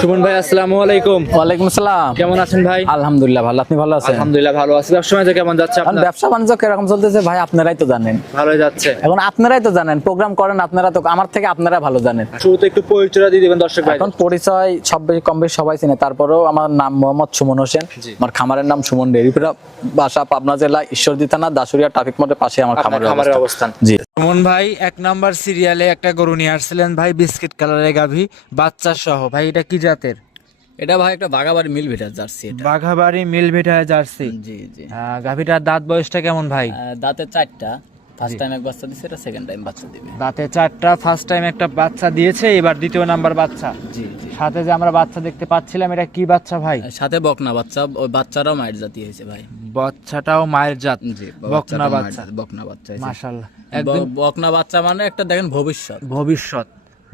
সুমন ভাই, আসসালামু আলাইকুম। ওয়ালাইকুম আসসালাম। কেমন আছেন ভাই? আলহামদুলিল্লাহ ভালো, আপনি ভালো আছেন? আলহামদুলিল্লাহ ভালো আছি। ব্যবসা বাণিজ্য কেমন যাচ্ছে আপনার? ব্যবসা বাণিজ্য কিরকম চলতেছে ভাই আপনারাই তো জানেন। ভালোই যাচ্ছে। এখন আপনারাই তো জানেন, প্রোগ্রাম করেন আপনারা, তো আমার থেকে আপনারা ভালো জানেন। শুরুতে একটু পরিচয় দিয়ে দিবেন দর্শক ভাই। এখন পরিচয় সব বেশি কম বেশি সবাই চিনে, তারপরেও আমার নাম মোহাম্মদ সুমন হোসেন। আমার খামারের নাম সুমন ডেরিপুরা, বাসা পাবনা জেলা ঈশ্বরদী থানা দাসুরিয়া ট্রাফিক মোড়ের পাশে আমার খামারের অবস্থান। জি সুমন ভাই 1 নাম্বার সিরিয়ালে একটা গরু নিয়ে আসছিলেন ভাই, বিস্কিট কালারের গাভী, বাচ্চা সহ। ভাই এটা কি জাতের? এটা ভাই একটা বাগাবাড়ি মিল ভেটার জার্সি। বাঘাবাড়ি মিল ভেটা জার্সি। জি জি। গাভীটার দাঁত বয়সটা কেমন ভাই? দাঁতে 4টা, ফার্স্ট টাইম এক বাচ্চা দিছে, এটা সেকেন্ড টাইম বাচ্চা দিবে। দাঁতে 4টা, ফার্স্ট টাইম একটা বাচ্চা দিয়েছে, এবার দ্বিতীয় নাম্বার বাচ্চা। জি জি। সাথে যে আমরা বাচ্চা দেখতে পাচ্ছিলাম, এটা কি বাচ্চা ভাই? সাথে বকনা বাচ্চা, ওই বাচ্চারাও মায়ের জাতি হয়েছে ভাই। বাচ্চাটাও মায়ের জাত। জি, বকনা বাচ্চা। বকনা বাচ্চা। মাশাআল্লাহ, একদম বকনা বাচ্চা মানে একটা দেখেন ভবিষ্যৎ। ভবিষ্যৎ।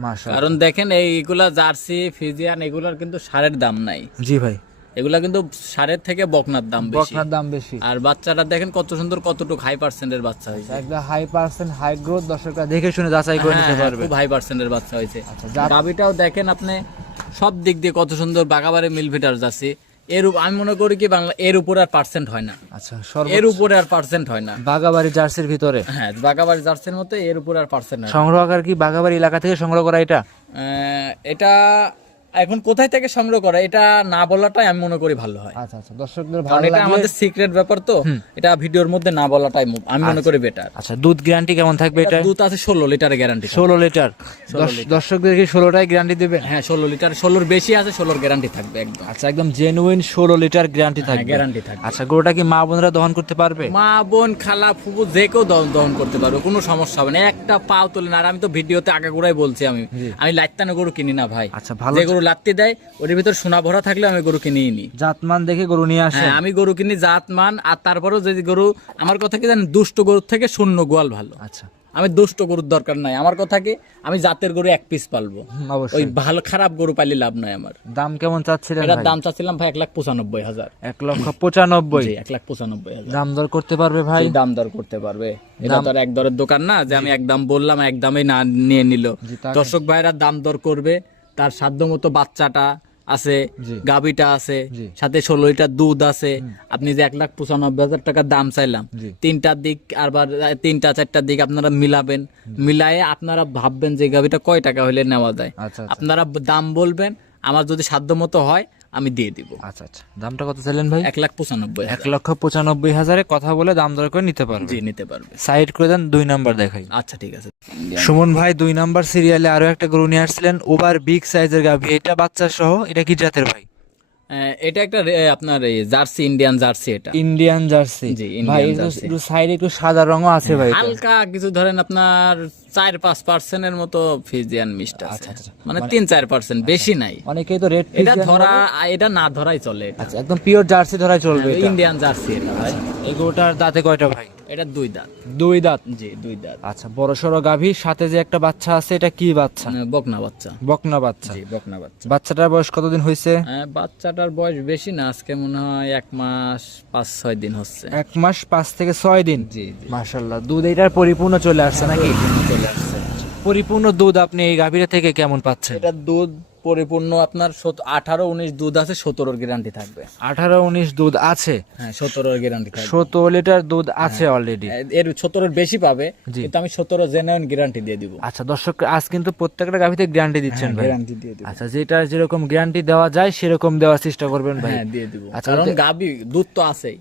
মাশাআল্লাহ। কারণ দেখেন এইগুলা জার্সি ফিজিয়ান এগুলার কিন্তু সারের দাম নাই। জি ভাই, এগুলা কিন্তু সারের থেকে বকনার দাম বেশি। বকনার দাম বেশি। আর বাচ্চাটা দেখেন কত সুন্দর, কতটুকু হাই পার্সেন্টের বাচ্চা হয়েছে। একদম হাই পার্সেন্ট, হাই গ্রোথ। দর্শকরা দেখে শুনে যাচাই করে নিতে পারবে। খুব হাই পার্সেন্টের বাচ্চা হয়েছে। আচ্ছা, গাবিটাও দেখেন আপনি সব দিক দিয়ে কত সুন্দর, বাগাবাড়ি মিল ভিটার যাচ্ছে। আমি মনে করি কি বাংলা এর উপরে আর পার্সেন্ট হয় না। আচ্ছা, এর উপরে আর পার্সেন্ট হয় না। বাগাবাড়ি জার্সির ভিতরে, হ্যাঁ, বাগাবাড়ি জার্সির মতো এর উপরে আর পার্সেন্ট হয় না। সংগ্রহকার কি বাগাবাড়ি এলাকা থেকে সংগ্রহ করা এটা? এটা এখন কোথায় থেকে সংগ্রহ করা এটা না বলাটাই আমি মনে করি ভালো হয়। আচ্ছা আচ্ছা, দর্শকদের কারণ ভালো এটা লাগলে। আমাদের সিক্রেট ব্যাপার, তো এটা ভিডিওর মধ্যে না বলাটাই আমি মনে করি বেটার। আচ্ছা, দুধ গ্যারান্টি কেমন থাকবে এটা? দুধ আছে 16 লিটারের গ্যারান্টি। 16 লিটার। দর্শকদের কি 16টাই গ্যারান্টি দেবে? হ্যাঁ, 16 লিটার, 16 বেশি আছে, 16 গ্যারান্টি থাকবে একদম। আচ্ছা, একদম জেনুইন 16 লিটার গ্যারান্টি থাকবে। গ্যারান্টি থাকবে। আচ্ছা, গরুটা কি মা বোনরা দহন করতে পারবে? মা বোন খালা ফুফু যে কেউ দহন করতে পারবে, কোনো সমস্যা হবে না। একটা পাও তোলে না। আর আমি তো ভিডিওতে আগাগোড়াই বলছি, আমি লাত্তানো গরু কিনি না ভাই। আচ্ছা, ভালো। যে গরু লাত্তি দেয় ওর ভিতর সোনা ভরা থাকলে আমি গরু কিনিই নি। জাতমান দেখে গরু নিয়ে আসে। হ্যাঁ, আমি গরু কিনি জাতমান। আর তারপরেও যদি গরু, আমার কথা কি জানেন, দুষ্ট গরুর থেকে শূন্য গোয়াল ভালো। আচ্ছা, আমি দুষ্ট গরুর দরকার নাই। আমার কথা কি, আমি জাতের গরু এক পিস পালবো। ওই অবশ্যই। ভালো খারাপ গরু পাইলে লাভ নাই আমার। দাম কেমন চাচ্ছিলেন? এটার দাম চাচ্ছিলাম ভাই 1,95,000। 1,95,000। 1,95,000 দাম দর করতে পারবে ভাই? দাম দর করতে পারবে। এটা তো আর এক দরের দোকান না যে আমি একদম বললাম একদমই না নিয়ে নিল। দর্শক ভাইরা দাম দর করবে, তার সাধ্য মতো। বাচ্চাটা আছে, গাবিটা আছে, সাথে 16 লিটার দুধ আছে। আপনি যে 1,95,000 টাকার দাম চাইলাম, তিনটার দিক আবার 3টা 4টার দিক আপনারা মিলাবেন। মিলায়ে আপনারা ভাববেন যে গাবিটা কয় টাকা হলে নেওয়া যায়। আপনারা দাম বলবেন, আমার যদি সাধ্য মতো হয় আমি দিয়ে দিব। আচ্ছা আচ্ছা, দামটা কত চাইলেন ভাই? 1,95,000। 1,95,000 কথা বলে দাম দর করে নিতে পারবে। জি, নিতে পারবে। সাইড করে দেন, 2 নাম্বার দেখাই। আচ্ছা, ঠিক আছে। সুমন ভাই 2 নাম্বার সিরিয়ালে আরো একটা গরু নিয়ে আসছিলেন, ওভার বিগ সাইজের গাভী, এটা বাচ্চা সহ। এটা কি জাতের ভাই? এটা একটা আপনার জার্সি, ইন্ডিয়ান জার্সি। এটা ইন্ডিয়ান জার্সি। জি, ভাই ইন্ডিয়ান জার্সি। একটু সাইডে একটু সাদা রঙও আছে ভাই। হালকা কিছু ধরেন আপনার 4-5% মতো ফিজিয়ান মিষ্ট আছে। আচ্ছা, মানে 3-4%, বেশি নাই। অনেকেই তো রেড এটা ধরা, এটা না ধরাই চলে। এটা আচ্ছা, একদম পিওর জার্সি ধরাই চলবে। ইন্ডিয়ান জার্সি এটা ভাই। এই গরুটার দাঁতে কয়টা ভাই? এটা 2 দাঁত। 2 দাঁত। জি, 2 দাঁত। আচ্ছা, বড় সড়ো গাভী, সাথে যে একটা বাচ্চা আছে, এটা কি বাচ্চা? বকনা বাচ্চা। বকনা বাচ্চা। জি, বকনা বাচ্চা। বাচ্চাটার বয়স কতদিন হয়েছে? বাচ্চাটার বয়স বেশি না, আজকে মনে হয় 1 মাস 5-6 দিন হচ্ছে। 1 মাস 5 থেকে 6 দিন। জি। মাশাআল্লাহ, দুধ এটার পরিপূর্ণ চলে আসছে নাকি? চলে আসছে। পরিপূর্ণ দুধ আপনি এই গাভীরা থেকে কেমন পাচ্ছেন? এটা দুধ পরিপূর্ণ আপনার 18-19 দুধ আছে, 17-র গ্যারান্টি থাকবে। 18-19 দুধ আছে। হ্যাঁ, 17-র গ্যারান্টি থাকবে। 17 লিটার দুধ আছে অলরেডি। এর 17-র বেশি পাবে, কিন্তু আমি 17 জেনুইন গ্যারান্টি দিয়ে দিব। আচ্ছা, দর্শক আজ কিন্তু প্রত্যেকটা গাভীতে গ্যারান্টি দিচ্ছেন ভাই। গ্যারান্টি দিয়ে দিব। আচ্ছা, যেটা যেরকম গ্যারান্টি দেওয়া যায় সেরকম দেওয়ার চেষ্টা করবেন ভাই। হ্যাঁ, দিয়ে দিব। আচ্ছা, কারণ গাবি দুধ তো আছেই।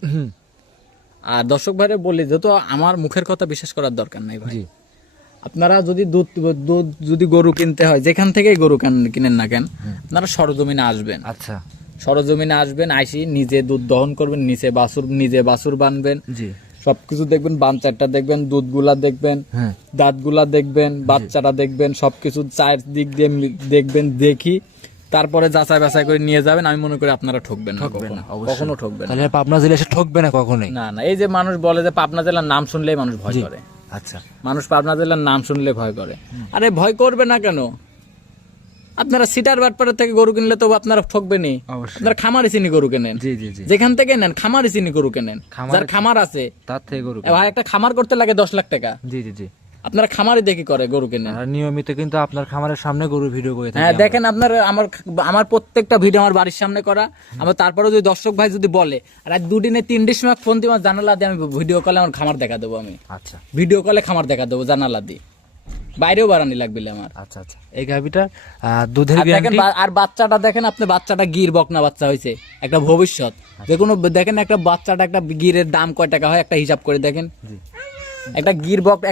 আর দর্শক ভাইরা বলি, যেহেতু আমার মুখের কথা বিশ্বাস করার দরকার নাই ভাই। আপনারা যদি দুধ যদি গরু কিনতে হয়, যেখান থেকেই গরু কিনেন না কেন, আপনারা সরজমিনে আসবেন। আচ্ছা, সরজমিনে আসবেন, আইসি নিজে দুধ দহন করবেন, নিজে বাছুর বানবেন। জি, সবকিছু দেখবেন, বাচ্চাটা দেখবেন, দুধগুলা দেখবেন, দাঁতগুলা দেখবেন, বাচ্চাটা দেখবেন, সবকিছু চার দিক দিয়ে দেখবেন। দেখি তারপরে যাচাই বাছাই করে নিয়ে যাবেন, আমি মনে করি আপনারা ঠকবেন না, কখনো ঠকবেন না। তাহলে পাবনা জেলা এসে ঠকবে না কখনোই। না না, এই যে মানুষ বলে যে পাবনা জেলার নাম শুনলেই মানুষ ভয় করে, আচ্ছা, মানুষ পাবনা জেলার নাম শুনলে ভয় করে। আরে ভয় করবে না কেন? আপনারা সিটার বাটপাড়ার থেকে গরু কিনলে তো আপনারা ঠকবেনই। অবশ্যই। আপনারা খামারে চিনি গরু কেনেন, জি জি জি, যেখান থেকে নেন খামারে চিনি গরু কেনেন। যার খামার আছে, তার থেকে গরু ভাই একটা খামার করতে লাগে 10 লাখ টাকা, জি জি জি, আপনারা খামারে দেখি করে গরু কেনেন। আর নিয়মিত কিন্তু আপনার খামারের সামনে গরু ভিডিও করে থাকি হ্যাঁ আমরা। দেখেন, আপনার আমার প্রত্যেকটা ভিডিও আমার বাড়ির সামনে করা। আমার তারপরে যদি দর্শক ভাই যদি বলে রাত 2 3 সময় ফোন দিয়ে আমার জানালা দিয়ে আমি ভিডিও কলে আমার খামার দেখা দেবো, আমি আচ্ছা ভিডিও কলে খামার দেখা দেবো জানালা দিয়ে, বাইরেও বাড়ানি লাগবে আমার। আচ্ছা আচ্ছা, এই গাভিটা দুধের আর দেখেন গ্যারান্টি। আর বাচ্চাটা দেখেন, আপনি বাচ্চাটা গির বকনা বাচ্চা হয়েছে, একটা ভবিষ্যৎ। যে কোনো দেখেন একটা বাচ্চাটা, একটা গিরের দাম কয় টাকা হয় একটা হিসাব করে দেখেন। একটা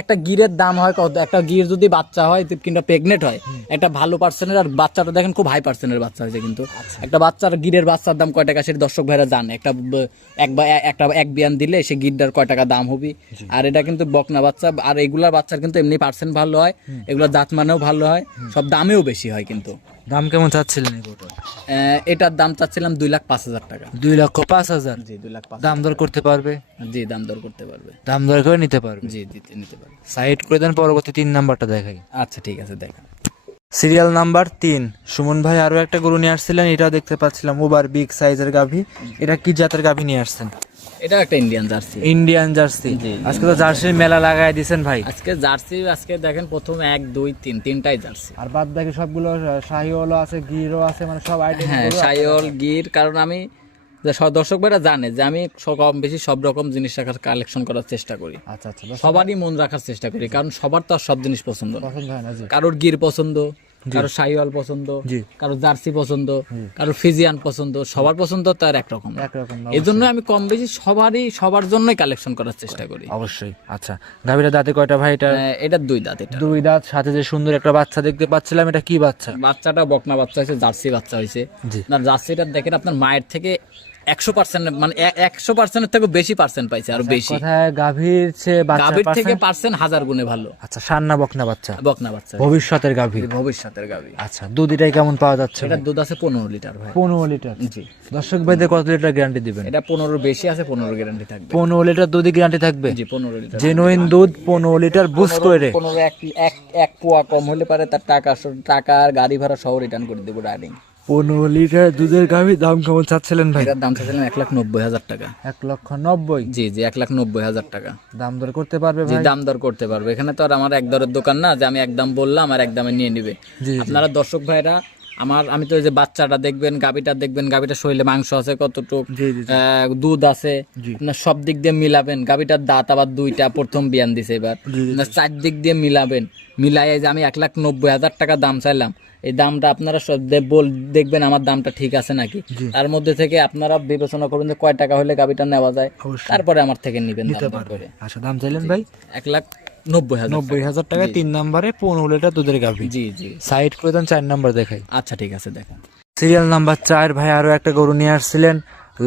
একটা গিরের দাম হয় কত? একটা গির যদি বাচ্চা হয় কিংবা প্রেগনেন্ট হয়, একটা ভালো পার্সেন্টের, আর বাচ্চাটা দেখেন খুব হাই পার্সেন্টের বাচ্চা হয়েছে, কিন্তু একটা বাচ্চার গিরের বাচ্চার দাম কয় টাকা সেটা দর্শক ভাইরা জানে। এক বিয়ান দিলে সে গিরটার কয় টাকা দাম হবে। আর এটা কিন্তু বকনা বাচ্চা, আর এগুলার বাচ্চার কিন্তু এমনি পার্সেন্ট ভালো হয়, এগুলোর জাত মানেও ভালো হয়, সব দামেও বেশি হয়। কিন্তু দাম কেমন চাচ্ছিলেন এই গরুটার? এটার দাম চাচ্ছিলাম 2,05,000 টাকা। 2,05,000। জি 2,05,000। দাম দর করতে পারবে? জি দাম দর করতে পারবে, দাম দর করে নিতে পারবে। জি নিতে পারবে। সাইড করে দেন, পরবর্তী 3 নাম্বারটা দেখাই। আচ্ছা ঠিক আছে, দেখা। সিরিয়াল নাম্বার 3, সুমন ভাই আরো একটা গরু নিয়ে আসছিলেন, এটাও দেখতে পাচ্ছিলাম ওভার বিগ সাইজের গাভী। এটা কি জাতের গাভী নিয়ে আসছেন? এটা একটা ইন্ডিয়ান জার্সি। Indian jersey. আজকে তো জার্সির মেলা লাগাই দিয়েছেন ভাই। আজকে জার্সি দেখেন প্রথম 1 2 3 তিনটাই জার্সি। আর বাদ বাকি সবগুলো শাহিওয়ালও আছে, গিরও আছে, মানে সব আইটেম। হ্যাঁ শাইওল গির, কারণ আমি দর্শক ভাইরা জানে যে আমি কম বেশি সব রকম জিনিস রাখার কালেকশন করার চেষ্টা করি। আচ্ছা আচ্ছা, সবারই মন রাখার চেষ্টা করি, কারণ সবার তো আর সব জিনিস পছন্দ না। পছন্দ হয় না। জি, কারোর গির পছন্দ, কারোর শাইওয়াল পছন্দ, জি, কারোর জার্সি পছন্দ, কারোর ফিজিয়ান পছন্দ, সবার পছন্দ তো আর একরকম না। একরকম না। এই জন্য আমি কম বেশি সবার জন্যই কালেকশন করার চেষ্টা করি। অবশ্যই। আচ্ছা, গাভীটা দাঁতে কয়টা ভাই? এটা এটা 2 দাঁত। এটা 2 দাঁত, সাথে যে সুন্দর একটা বাচ্চা দেখতে পাচ্ছিলাম, এটা কি বাচ্চা? বাচ্চাটা বকনা বাচ্চা হয়েছে, জার্সি বাচ্চা হয়েছে। জি। না জার্সিটা দেখেন আপনার মায়ের থেকে 100%, মানে 100%-এর থেকে বেশি পার্সেন্ট পাইছে, আরো বেশি। কথায় গাভীর চেয়ে বাচ্চার গাভীর থেকে percent- পার্সেন্ট 1000 গুণে ভালো। আচ্ছা, সান্না বকনা বাচ্চা, বকনা বাচ্চা ভবিষ্যতের গাভী। ভবিষ্যতের গাভী। আচ্ছা, দুধ এটাই কেমন পাওয়া যাচ্ছে? এটা দুধ আছে 15 লিটার ভাই। 15 লিটার। জি। দর্শক ভাইদের কত লিটার গ্যারান্টি দিবেন? এটা 15 বেশি আছে, 15 গ্যারান্টি থাকবে। 15 লিটার দুধই গ্যারান্টি থাকবে? জি 15 লিটার। জেনুইন দুধ 15 লিটার বুঝ করে। 15 এক পোয়া কম হলে পারে তার টাকা আর গাড়ি ভাড়া সহ রিটার্ন করে দেবো রাইডিং। 15 লিটার দুধের গাভীর দাম কেমন চাচ্ছিলেন ভাই? এটার দাম চাচ্ছিলাম 1,90,000 টাকা। 1,90,000। জি 1,90,000 টাকা। দাম দর করতে পারবে জি ভাই? দাম দর করতে পারবে। এখানে তো আর আমার এক দরের দোকান না যে আমি একদম বললাম আর একদমে নিয়ে নিবে। আপনারা দর্শক ভাইরা আমি তো এই যে বাচ্চাটা দেখবেন, গাভীটা দেখবেন, গাভীটা শরীরে মাংস আছে কতটুক, দুধ আছে, আপনার সব দিক দিয়ে মিলাবেন। গাভীটার দাঁত আবার 2টা, প্রথম বিয়ান দিছে এবার। আপনার 4 দিক দিয়ে মিলাবেন, মিলাই যে আমি 1,90,000 টাকা দাম চাইলাম, এই দামটা আপনারা সব দেখবেন আমার দামটা ঠিক আছে নাকি। তার মধ্যে থেকে আপনারা বিবেচনা করবেন যে কয় টাকা হলে গাভীটা নেওয়া যায়, তারপরে আমার থেকে নিবেন দাম দর করে। আচ্ছা, দাম চাইলেন ভাই 1,90,000 টাকা। 3 নম্বরে 15 লিটার দুধের গাভী। জি জি। সাইড করে দেন, 4 নাম্বার দেখাই। আচ্ছা ঠিক আছে, দেখেন। সিরিয়াল নাম্বার 4, ভাই আরো একটা গরু নিয়ে আসছিলেন,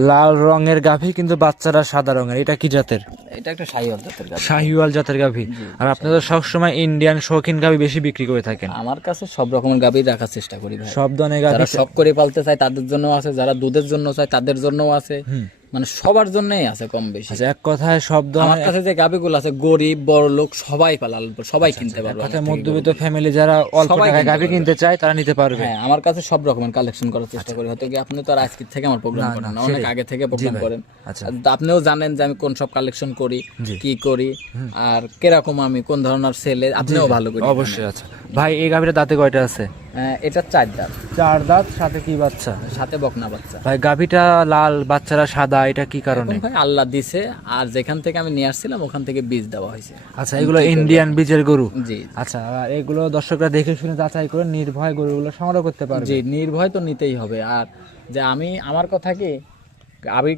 লাল রঙের গাভী কিন্তু বাচ্চারা সাদা রঙের। এটা কি জাতের? এটা একটা শাহিওয়াল জাতের গাভী। শাহিওয়াল জাতের গাভী। আর আপনারা সবসময় ইন্ডিয়ান শৌখিন গাভী বেশি বিক্রি করে থাকেন। আমার কাছে সব রকমের গাভী রাখার চেষ্টা করি ভাই। সব ধরনের গাভী, যারা শখ করে পালতে চায় তাদের জন্য আছে, যারা দুধের জন্য চায় তাদের জন্যও আছে, মানে সবার জন্যই আছে কম বেশি। আচ্ছা, এক কথায় সব আমার ধরনের। কাছে যে গাভীগুলো আছে, গরিব বড় লোক সবাই সবাই কিনতে পারবে। কথায় মধ্যবিত্ত ফ্যামিলি যারা অল্প টাকায় গাভী কিনতে চায় তারা নিতে পারবে। হ্যাঁ আমার কাছে সব রকমের কালেকশন করার চেষ্টা করি। হয়তো কি আপনি তো আর আজকে থেকে আমার প্রোগ্রাম করেন না, অনেক আগে থেকে প্রোগ্রাম করেন। আচ্ছা, আপনিও জানেন যে আমি কোন সব কালেকশন করি, কি করি, আর কিরকম আমি কোন ধরনের ছেলে, আপনিও ভালো করি অবশ্যই। আচ্ছা ভাই, এই গাভীটা দাঁতে কয়টা আছে? এটা 4 দাঁত। 4 দাঁত, সাথে কি বাচ্চা? সাথে বকনা বাচ্চা। ভাই গাভীটা লাল, বাচ্চারা সাদা, এটা কি কারণে? ভাই আল্লাহ দিছে, আর যেখান থেকে আমি নিয়ে আসছিলাম ওখান থেকে বীজ দেওয়া হয়েছে। আচ্ছা, এগুলো ইন্ডিয়ান বীজের গরু? জি। আচ্ছা, আর এগুলো দর্শকরা দেখে শুনে যাচাই করে নির্ভয় গরুগুলো সংগ্রহ করতে পারবে? জি নির্ভয় তো নিতেই হবে। আর যে আমার কথা কি,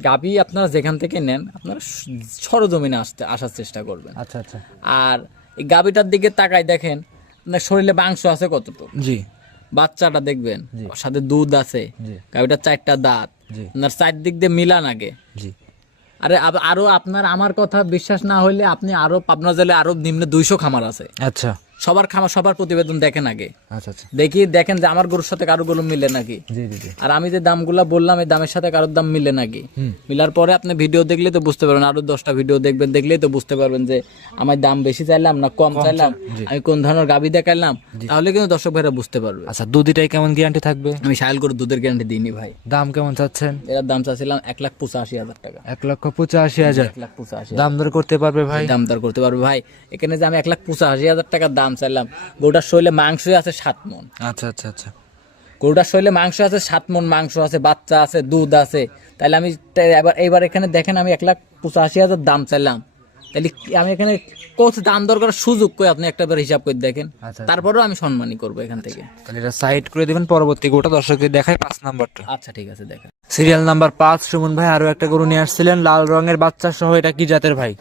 গাভী আপনারা যেখান থেকে নেন আপনারা সরজমিনে আসার চেষ্টা করবেন। আচ্ছা আচ্ছা। আর এই গাভীটার দিকে তাকাই দেখেন, আপনার শরীরে মাংস আছে কতটুকু, জি, বাচ্চাটা দেখবেন, সাথে দুধ আছে, গাভীটার 4টা দাঁত, আপনার 4 দিক দিয়ে মিলান আগে। জি। আরে আরো আপনার আমার কথা বিশ্বাস না হইলে আপনি আরো পাবনা জেলে আরো নিম্নে 200 খামার আছে। আচ্ছা, সবার খামার সবার প্রতিবেদন দেখেন আগে, আচ্ছা আচ্ছা, দেখেন যে আমার গরুর সাথে কারো গরু মিলে নাকি। জি জি জি, আর আমি যে দামগুলা বললাম এই দামের সাথে কারোর দাম মিলে নাকি। মিলার পরে আপনি ভিডিও দেখলে তো বুঝতে পারবেন, আরো 10টা ভিডিও দেখবেন, দেখলেই তো বুঝতে পারবেন যে আমার দাম বেশি চাইলাম না কম চাইলাম, আমি কোন ধরনের গাভী দেখাইলাম, তাহলে কিন্তু দর্শক ভাইরা বুঝতে পারবে। আচ্ছা দুধটাই কেমন গ্যারান্টি থাকবে? আমি সাহেল করে দুধের গ্যারান্টি দিইনি ভাই। দাম কেমন চাচ্ছেন? এর দাম চাচ্ছিলাম 1,85,000 টাকা। 1,85,000, 1,85,000 দাম দর করতে পারবে ভাই? দাম দর করতে পারবে ভাই। এখানে যে আমি 1,85,000 টাকা দাম চাইলাম, গরুটার শরীরে মাংস আছে 7 মণ। আচ্ছা আচ্ছা আচ্ছা, গরুটার শরীরে মাংস আছে 7 মণ, মাংস আছে, বাচ্চা আছে, দুধ আছে। তাহলে আমি এবার এখানে দেখেন আমি 1,85,000 দাম চাইলাম, তাহলে আমি এখানে কত দাম দর করার সুযোগ কই আপনি একটাবার হিসাব করে দেখেন। আচ্ছা, তারপরেও আমি সম্মানই করবো এখান থেকে। তাহলে এটা সাইড করে দিবেন, পরবর্তী গোটা দর্শকদের দেখায় 5 নাম্বারটা। আচ্ছা ঠিক আছে, দেখেন সিরিয়াল নাম্বার 5, সুমন ভাই আরো একটা গরু নিয়ে আসছিলেন লাল রঙের বাচ্চা সহ, এটা কি জাতের ভাই?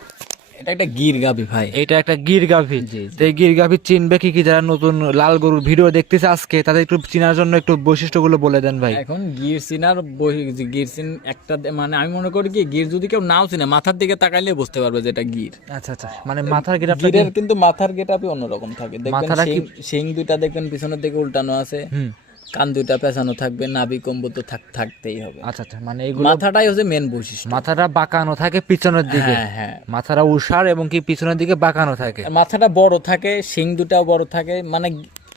এটা একটা গির গাবি ভাই। এটা একটা গির গাভী। জি, তো এই গির গাভী চিনবে কি কি যারা নতুন লাল গরুর ভিডিও দেখতেছে আজকে, তাদের একটু চিনার জন্য একটু বৈশিষ্ট্যগুলো বলে দেন ভাই। এখন গির চিনার গির চিন একটা মানে আমি মনে করি কি গির যদি কেউ নাও চিনে মাথার দিকে তাকাইলে বুঝতে পারবে যে এটা গির। আচ্ছা আচ্ছা, মানে মাথার গিরাপটা গিরের কিন্তু মাথার গেটআপই অন্যরকম থাকে, দেখবেন মাথাটা কি- শিং দুইটা দেখবেন পিছনের দিকে উল্টানো আছে, কান দুইটা পেছানো থাকবে, নাভি কম্বু তো থাকতেই হবে। আচ্ছা আচ্ছা, মানে এইগুলো মাথাটাই হচ্ছে মেন বৈশিষ্ট্য। মাথাটা বাঁকানো থাকে পিছনের দিকে, হ্যাঁ হ্যাঁ, মাথাটা উষার এবং কি পিছনের দিকে বাঁকানো থাকে। আর মাথাটা বড় থাকে, শিং দুটাও বড় থাকে, মানে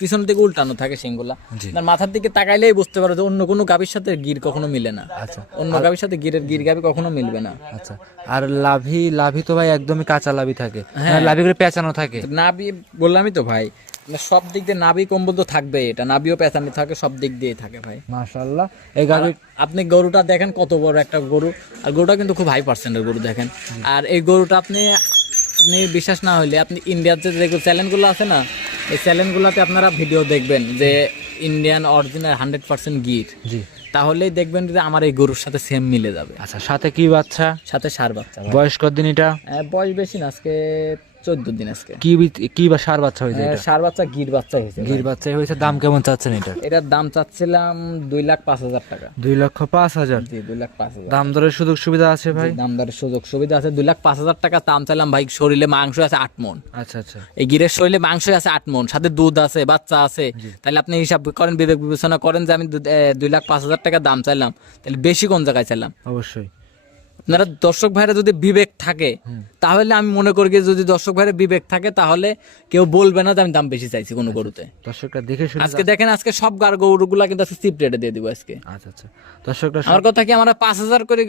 পিছনের দিকে উল্টানো থাকে শিংগুলা। আর মাথার দিকে তাকাইলেই বুঝতে পারো যে অন্য কোনো গাভীর সাথে গির কখনো মিলে না। আচ্ছা, অন্য গাভীর সাথে গির গাভী কখনো মিলবে না। আচ্ছা, আর লাভি তো ভাই একদমই কাঁচা লাভি থাকে, লাভি করে পেঁচানো থাকে। নাভি বললামই তো ভাই, মানে সব দিক দিয়ে নাভি কম্বল তো থাকবে, এটা নাভিও পেঁচানো থাকে, সব দিক দিয়ে থাকে ভাই। মাশাআল্লাহ, এই গাভি আপনি গরুটা দেখেন কত বড় একটা গরু, আর গরুটা কিন্তু খুব হাই পার্সেন্টের গরু দেখেন। আর এই গরুটা আপনি বিশ্বাস না হলে আপনি ইন্ডিয়ার যে চ্যানেলগুলো আছে না, এই চ্যানেলগুলোতে আপনারা ভিডিও দেখবেন যে ইন্ডিয়ান অরিজিনাল 100% গির, জি, তাহলেই দেখবেন যে আমার এই গরুর সাথে সেম মিলে যাবে। আচ্ছা, সাথে কি বাচ্চা? সাথে সার বাচ্চা ভাই। বয়স কতদিন এটা? বয়স বেশি না, আজকে 14 দিন। আজকে কি বা সার বাচ্চা হয়েছে এটা? সার বাচ্চা গির বাচ্চা হয়েছে। গির বাচ্চাই হয়েছে। দাম কেমন চাচ্ছেন এটা? এটার দাম চাচ্ছিলাম 2,05,000 টাকা। 2,05,000, জি 2,05,000। দাম দরের সুযোগ সুবিধা আছে ভাই? দাম দরের সুযোগ সুবিধা আছে। 2,05,000 টাকা দাম চাইলাম ভাই। শরীরে মাংস আছে 8 মণ। আচ্ছা আচ্ছা, এই গিরের শরীরে মাংস আছে 8 মণ, সাথে দুধ আছে, বাচ্চা আছে। তাহলে আপনি হিসাব করেন, বিবেক বিবেচনা করেন যে আমি 2,05,000 টাকা দাম চাইলাম, তাহলে বেশি কোন জায়গায় চাইলাম? অবশ্যই। আপনারা দর্শক ভাইরা যদি বিবেক থাকে, তাহলে আমি মনে করি যদি দর্শক ভাইরা বিবেক থাকে, তাহলে কেউ বলবে না যে আমি দাম বেশি চাইছি কোনো গরুতে। দর্শকরা দেখে শুনে আজকে দেখেন, আজকে সব গরুগুলা কিন্তু আজকে চিপ রেটে দিয়ে দিব আজকে। আচ্ছা আচ্ছা, দর্শকরা আমার কথা কি, আমরা 5,000 করে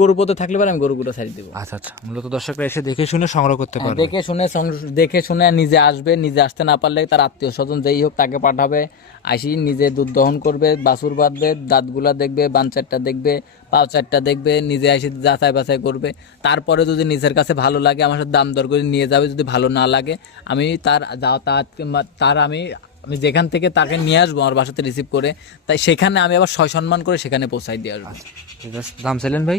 গরু পথে থাকলে পারে আমি গরুগুলো ছাড়ি দিব। আচ্ছা আচ্ছা, মূলত দর্শকরা এসে দেখে শুনে সংগ্রহ করতে পারবে। দেখে শুনে নিজে আসবে, নিজে আসতে না পারলে তার আত্মীয় স্বজন যেই হোক তাকে পাঠাবে, আসি নিজে দুধ দহন করবে, বাছুর বাঁধবে, দাঁতগুলা দেখবে, বান চারটা দেখবে, পাও চারটা দেখবে, নিজে আসি যাচাই বাছাই করবে। তারপরে যদি নিজের কাছে ভালো লাগে আমার সাথে দাম দর করে নিয়ে যাবে, যদি ভালো না লাগে আমি আমি যেখান থেকে তাকে নিয়ে আসবো আমার বাসাতে রিসিভ করে, তাই সেখানে আমি আবার সয় সম্মান করে সেখানে পৌঁছাই দিয়ে আসবো। ঠিক আছে, দাম চাইলেন ভাই?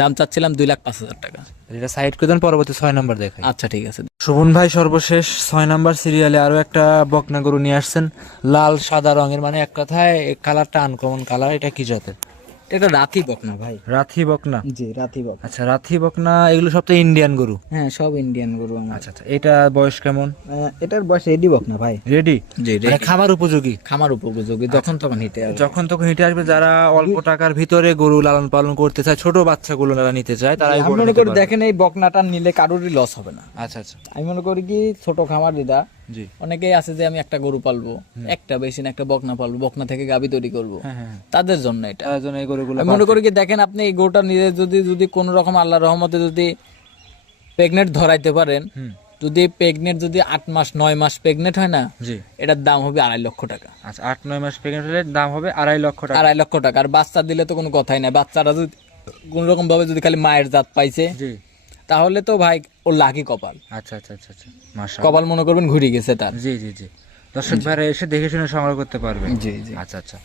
দাম চাচ্ছিলাম 2,05,000 টাকা। এটা সাইড করে দেন, পরবর্তী 6 নাম্বার দেখাই। আচ্ছা ঠিক আছে। শোভন ভাই সর্বশেষ 6 নাম্বার সিরিয়ালে আরো একটা বকনা গরু নিয়ে আসছেন, লাল সাদা রঙের, মানে এক কথায় কালারটা আনকমন কালার। এটা কি জাতের? এটা রাথি বকনা ভাই। রাথি বকনা? জি রাথি বকনা। আচ্ছা, রাথি বকনা এগুলো সব তো ইন্ডিয়ান গরু? হ্যাঁ সব ইন্ডিয়ান গরু আমার। আচ্ছা আচ্ছা, এটা বয়স কেমন? এটার বয়স রেডি বকনা ভাই। রেডি? জি মানে খামার উপযোগী? খামার উপযোগী, যখন তখন হিটে আসবে। যখন তখন হিটে আসবে। যারা অল্প টাকার ভিতরে গরু লালন পালন করতে চায়, ছোট বাচ্চাগুলো যারা নিতে চায়, তারা আমি মনে করি দেখেন এই বকনাটা নিলে কারোরই লস হবে না। আচ্ছা আচ্ছা, আমি মনে করি কি ছোট খামার দিদা, জি, অনেকেই আছে যে আমি একটা গরু পালবো, একটা বেশি না একটা বকনা পালবো, বকনা থেকে গাভী তৈরি করবো, হ্যাঁ হ্যাঁ, তাদের জন্য এটা। তার জন্য এই গরুগুলো আমি মনে করি কি দেখেন আপনি এই গরুটা নিয়ে যদি কোন রকম আল্লাহ রহমতে যদি প্রেগনেন্ট ধরাইতে পারেন, যদি প্রেগনেন্ট যদি 8 মাস 9 মাস প্রেগনেন্ট হয় না, জি, এটার দাম হবে 2.5 লক্ষ টাকা। আচ্ছা, 8-9 মাস প্রেগনেন্ট হলে দাম হবে 2.5 লক্ষ টাকা। 2.5 লক্ষ টাকা। আর বাচ্চা দিলে তো কোনো কথাই নাই, বাচ্চারা যদি কোন রকম ভাবে যদি খালি মায়ের জাত পাইছে, জি, তাহলে তো ভাই ওর লাকি কপাল। আচ্ছা আচ্ছা আচ্ছা আচ্ছা, মাশাআল্লাহ, কপাল মনে করবেন ঘুরে গেছে তার। জি জি জি, দর্শক ভাইরা এসে দেখে শুনে সংগ্রহ করতে পারবে। জি জি। আচ্ছা আচ্ছা,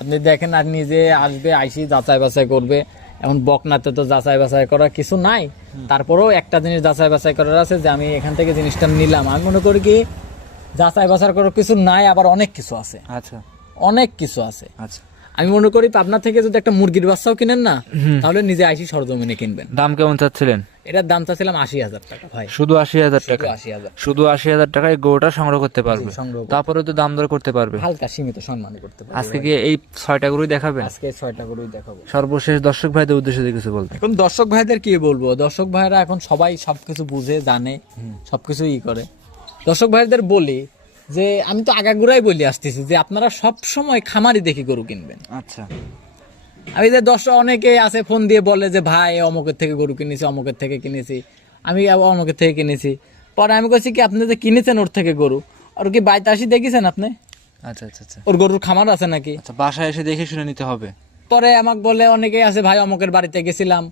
আপনি দেখেন আর নিজে আসবে, আইসি যাচাই বাছাই করবে। এখন বকনাতে তো যাচাই বাছাই করার কিছু নাই, তারপরেও একটা জিনিস যাচাই বাছাই করার আছে যে আমি এখান থেকে জিনিসটা নিলাম। আমি মনে করি কি যাচাই বাছাই করার কিছু নাই, আবার অনেক কিছু আছে। আচ্ছা অনেক কিছু আছে। আচ্ছা, আমি মনে করি পাবনা থেকে যদি একটা মুরগির বাচ্চাও কিনেন না, তাহলে নিজে আইসি সরজমিনে কিনবেন। দাম কেমন চাচ্ছিলেন? এটার দাম চাচ্ছিলাম 80,000 টাকা ভাই। শুধু 80,000 টাকা? 80,000 শুধু 80,000 টাকায় গরুটা সংগ্রহ করতে পারবে, সংগ্রহ করতে তারপরে তো দাম দর করতে পারবে। হালকা সীমিত সম্মান করতে পারবে। আজকে কি এই 6টা গরুই দেখাবেন? আজকে 6টা গরুই দেখাবো। সর্বশেষ দর্শক ভাইদের উদ্দেশ্যে দিয়ে কিছু বলতে। এখন দর্শক ভাইদের কি বলবো, দর্শক ভাইরা এখন সবাই সবকিছু বুঝে জানে, সবকিছু ই করে। দর্শক ভাইদের বলি যে আমি তো আগাগোড়াই বলি আসতেছি যে আপনারা সব সময় খামারি দেখে গরু কিনবেন। আচ্ছা, আমি যে দর্শক অনেকে আছে ফোন দিয়ে বলে যে ভাই অমুকের থেকে গরু কিনেছি, অমুকের থেকে কিনেছি, আমি অমুকের থেকে কিনেছি। পরে আমি বলছি কি আপনি যে কিনেছেন ওর থেকে গরু, আর কি বাড়িতে আসি দেখেছেন আপনি? আচ্ছা আচ্ছা আচ্ছা ওর গরুর খামার আছে নাকি? আচ্ছা, বাসায় এসে দেখে শুনে নিতে হবে। পরে আমাকে বলে অনেকেই আছে ভাই অমুকের বাড়িতে গেছিলাম,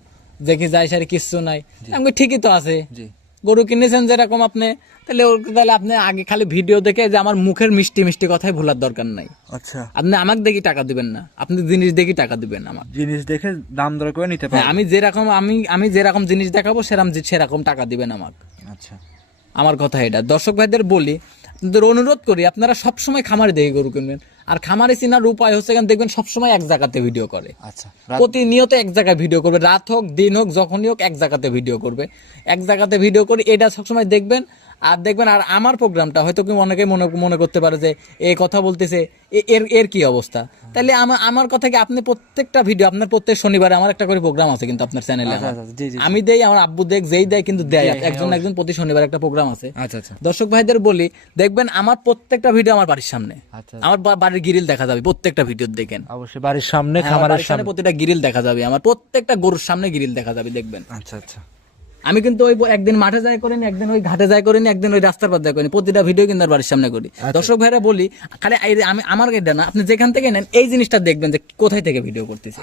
দেখি যাই সারি কিচ্ছু নাই। আমি বলি, ঠিকই তো আছে, জি, গরু কিনেছেন যেরকম আপনি, তাহলে আপনি আগে খালি ভিডিও দেখে যে আমার মুখের মিষ্টি মিষ্টি কথাই ভোলার দরকার নাই। আচ্ছা, আপনি আমাকে দেখি টাকা দিবেন না, আপনি জিনিস দেখি টাকা দিবেন আমার। জিনিস দেখে দাম দর করে নিতে হ্যাঁ, পারবে। আমি যেরকম জিনিস দেখাবো সেরকম টাকা দিবেন আমাকে। আচ্ছা, আমার কথা এটা। দর্শক ভাইদের বলি, আপনাদের অনুরোধ করি আপনারা সবসময় খামারে দেখে গরু কিনবেন। আর খামারে চিনার উপায় হচ্ছে কেন দেখবেন সবসময় এক জায়গাতে ভিডিও করে, আচ্ছা, প্রতিনিয়ত এক জায়গায় ভিডিও করবে, রাত হোক দিন হোক যখনই হোক এক জায়গাতে ভিডিও করবে, এক জায়গাতে ভিডিও করে এটা সবসময় দেখবেন। আর দেখবেন আর আমার প্রোগ্রামটা হয়তো কি অনেকে মনে করতে পারে যে এই কথা বলতেছে, এর কি অবস্থা। তাহলে আমার কথা কি আপনি প্রত্যেকটা ভিডিও আপনার প্রত্যেক শনিবারে আমার একটা করে প্রোগ্রাম আছে কিন্তু আপনার চ্যানেলে, জি জি, আমি দেই, আমার আব্বু যেই দেয় কিন্তু দেয়, একজন প্রতি শনিবার একটা প্রোগ্রাম আছে। আচ্ছা আচ্ছা দর্শক ভাইদের বলি দেখবেন আমার প্রত্যেকটা ভিডিও আমার বাড়ির সামনে, আচ্ছা, আমার বাড়ির গ্রিল দেখা যাবে প্রত্যেকটা ভিডিও দেখেন। অবশ্যই বাড়ির সামনে, হ্যাঁ, আমার খামারের বাড়ির সামনে সামনে। প্রত্যেকটা গ্রিল দেখা যাবে, আমার প্রত্যেকটা গরুর সামনে গ্রিল দেখা যাবে দেখবেন। আচ্ছা আচ্ছা, আমি কিন্তু ওই একদিন মাঠে যাই করিনি, একদিন ওই ঘাটে যাই করিনি, একদিন ওই রাস্তার পথ যাই করিনি, প্রতিটা ভিডিও কিন্তু আর বাড়ির সামনে করি। দর্শক ভাইরা বলি খালি আমি আমার এটা না, আপনি যেখান থেকে নেন এই জিনিসটা দেখবেন যে কোথায় থেকে ভিডিও করতেছি।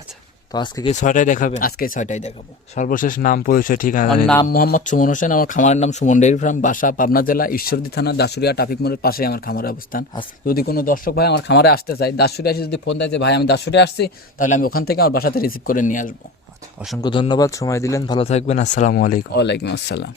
তো আজকে কি 6টায় দেখাবেন? আজকে 6টায় দেখাবো। সর্বশেষ নাম, পরিচয়, ঠিকানা। আমার নাম মোহাম্মদ সুমন হোসেন, আমার খামারের নাম সুমন ডেইরি ফার্ম, বাসা পাবনা জেলা ঈশ্বরদী থানা দাসুরিয়া ট্রাফিক মোড়ের পাশে আমার খামারের অবস্থান। যদি কোনো দর্শক ভাই আমার খামারে আসতে চায়, দাসুরিয়া এসে যদি ফোন দেয় যে ভাই আমি দাসুরিয়া আসছি, তাহলে আমি ওখান থেকে আমার বাসাতে রিসিভ করে নিয়ে আসবো। অসংখ্য ধন্যবাদ, সময় দিলেন, ভালো থাকবেন, আসসালামু আলাইকুম। ওয়ালাইকুম আসসালাম।